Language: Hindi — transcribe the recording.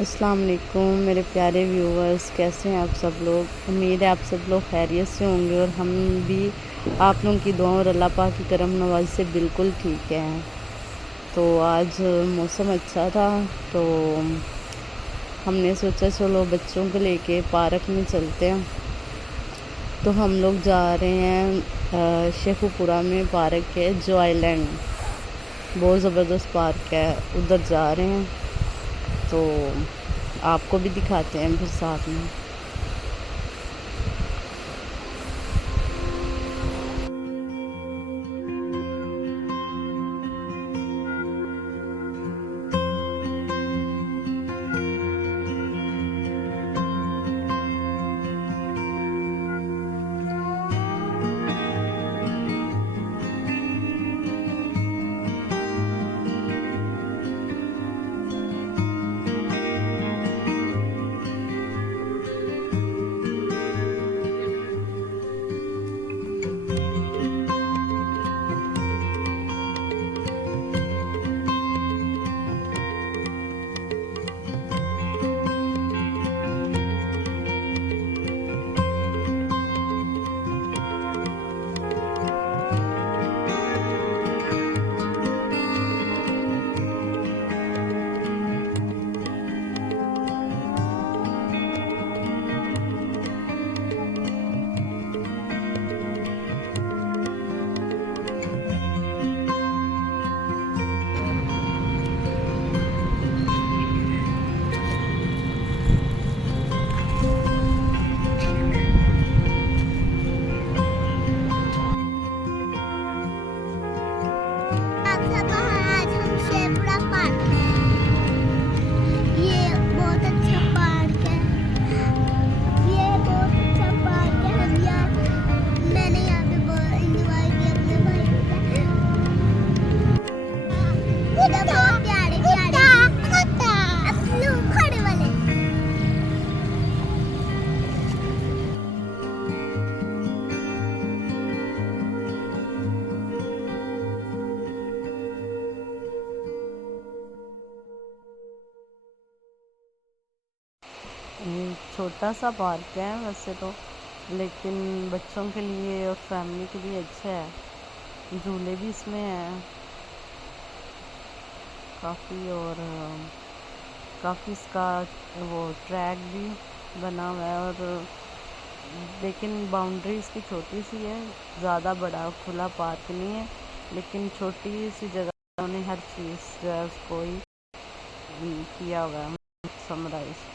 अस्सलाम वालेकुम मेरे प्यारे व्यूवर्स, कैसे हैं आप सब लोग। उम्मीद है आप सब लोग खैरियत से होंगे और हम भी आप लोगों की दुआ और अल्लाह पाक की करम नवाज़ी से बिल्कुल ठीक हैं। तो आज मौसम अच्छा था तो हमने सोचा चलो बच्चों को लेके पार्क में चलते हैं। तो हम लोग जा रहे हैं शेखुपुरा में पार्क है जो आइलैंड, बहुत ज़बरदस्त पार्क है, उधर जा रहे हैं। तो आपको भी दिखाते हैं फिर साथ में। छोटा सा पार्क है वैसे तो, लेकिन बच्चों के लिए और फैमिली के लिए अच्छा है। झूले भी इसमें हैं काफ़ी, और काफ़ी इसका वो ट्रैक भी बना हुआ है। और लेकिन बाउंड्री इसकी छोटी सी है, ज़्यादा बड़ा खुला पार्क नहीं है, लेकिन छोटी सी जगह उन्होंने हर चीज़ जो है उसको ही किया हुआ है समराइज।